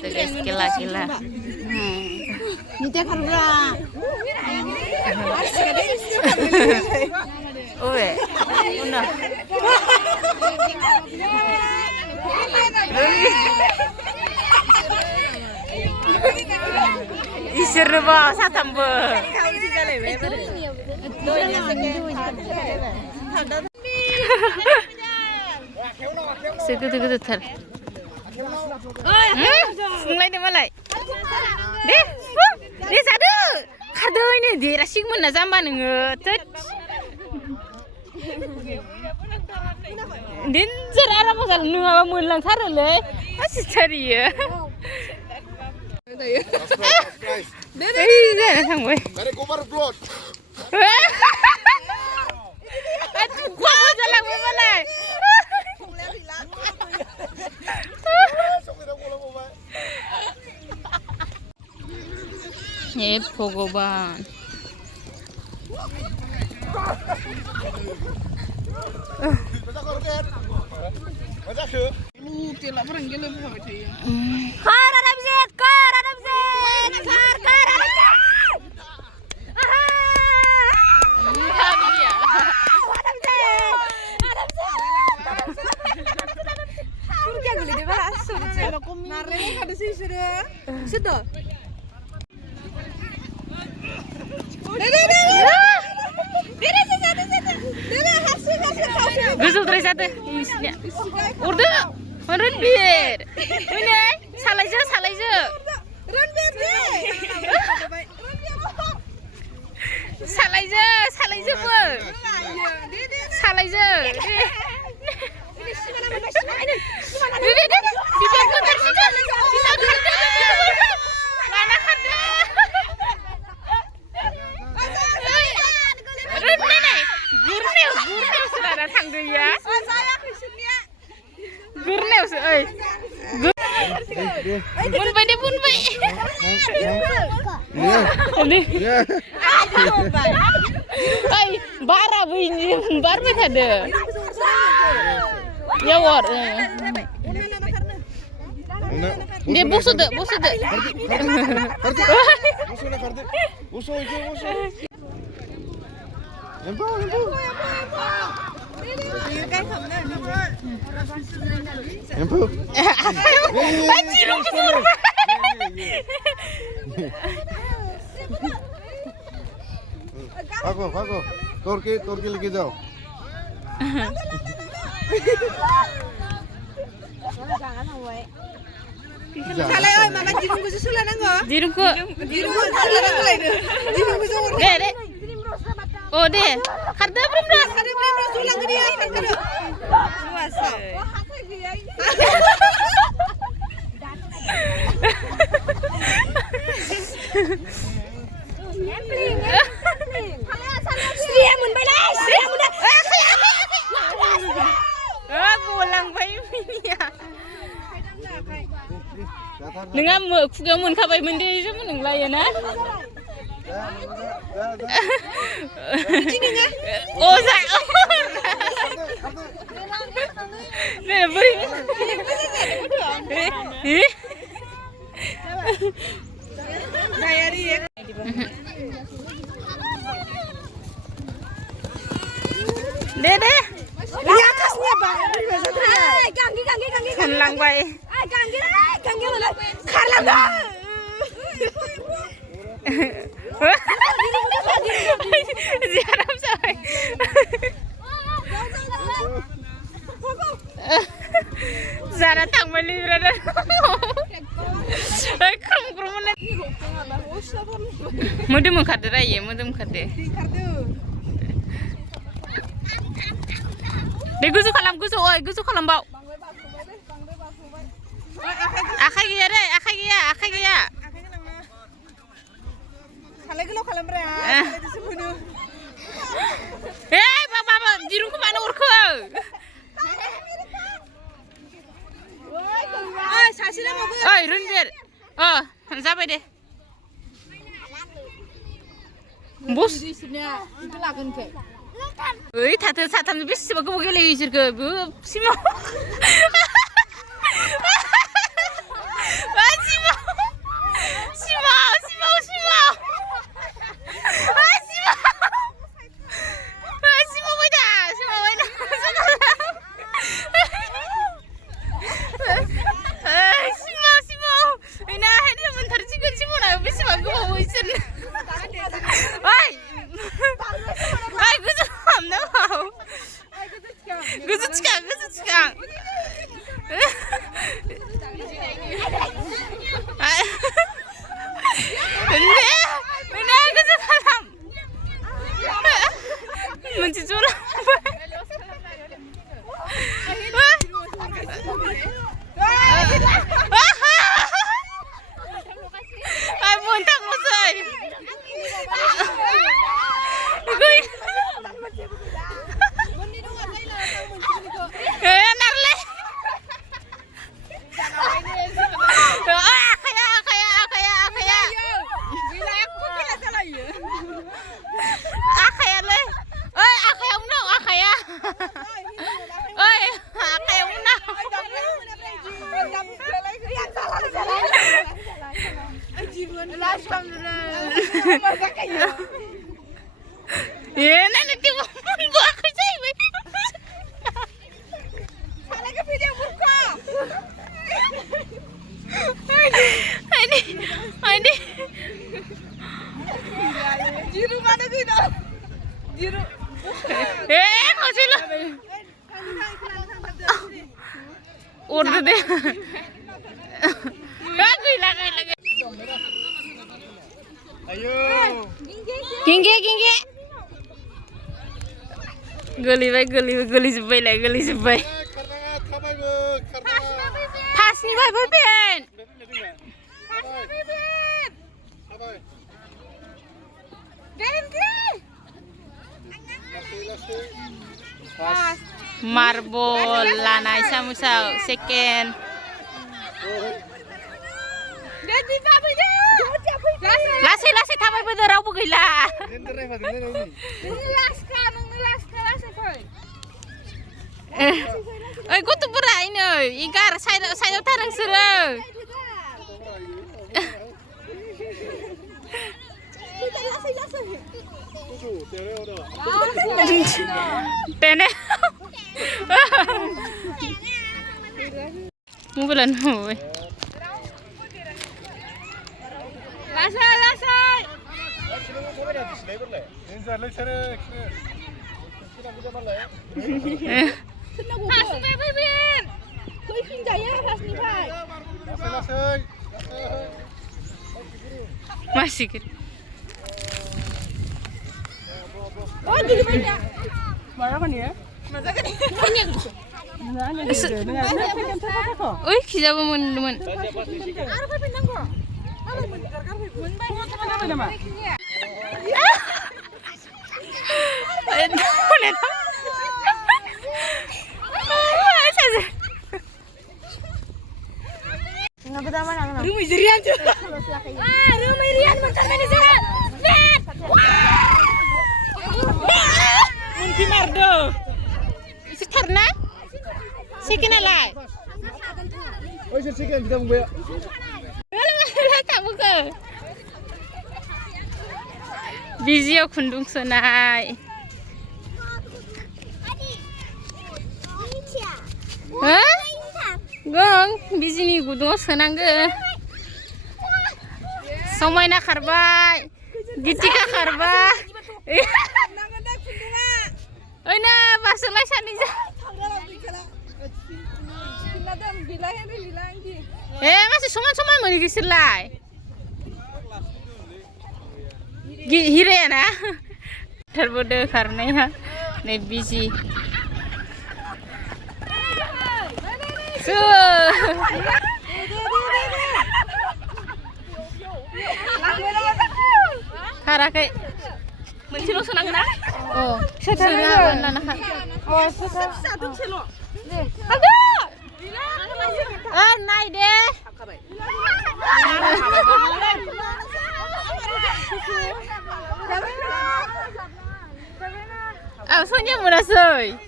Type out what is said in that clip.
tuh guys, khela. Nite karura. Oke, udah. Isir bawa satambu. Segitu ter. Mulai deh mulai. Deh satu. Kado ini dirasik mana zaman ngetet. Din jarang apa salah nunggu mulang taruh le. Masih cari ya. Jangan sampai. Dari kumar keluar. Aduh, gua jalan mulai. ভগবান Gusuk dari satu. Udah, run bir. Ini, salah aja. Run bir deh. Salah aja bu. Salah aja. Bara bunyi, bara ada. Ya war. Dia busuk deh. भागो तोड़ के लेके जाओ Salai oi, mama jirungku susul nanggo. Jirungku susul nanggo lain. Jirungku susul. Deh. Oh deh, karda belum sulang ke dia. Luas. Dia mun belas. Pulang bayi ya. Dengan kuga mun kapai mende sama neng layana. Oh saya. Nih beri. Saya dia. Deh. Di atasnya bang. Ganggi. Henlang bayi. Ganggi mana? Karlang. Ziarah sampai. Zara tang beli berada. Krum mana? Mudah mengkader aja, mudah mengkader. Deh gusuk kalam bau. Akai gaya. Kalau kalam berapa? Kalau disebut. Bang, jirungku mana urku? Sasilah mau. Rundir. Sampai deh. Bos. Itu lakukan ke. Tata satam bis sebab gue lagi isir ke, sih mau. Baca. Last time masa kayo. Nanti mau aku sih. Salah ke video burka. Ini. Jiru mana gitu? Jiru. Kau sih lo. Urdu deh. Lagi. Ayo. Gingge. Guli sebai. Karena thamai go. Pas nih Beben. Marbol lanai samusau second. Lasi thamai pada rabu gila. Gue tuh berai ini, ingkar saya tarang seru. Tene. Mau bulan mau. Lasai. Beben. Kau pinjaya pas nih Pak. Masih gitu. Oh jadi banyak. Oi, kita teman. Rumah Rian tuh. Rumah Rian makan di sana. Net. Mungkin Mardo. Si Karna? Si kenalai. Oh, chicken kita mau bayar. Tak buka. Bizio kundung sonai. Hah? Gong, busy ni gudung senang ke? Somai nak karbai, gitika karbai. Oh na, pasulai sani je. Masih soman mau dikisilai. Hire na, terbode karena ya, nih busy. Karak mencilo senang na? Oh, senang na. Oh, satu cilo. Ada. Naik deh. Soalnya merasoi.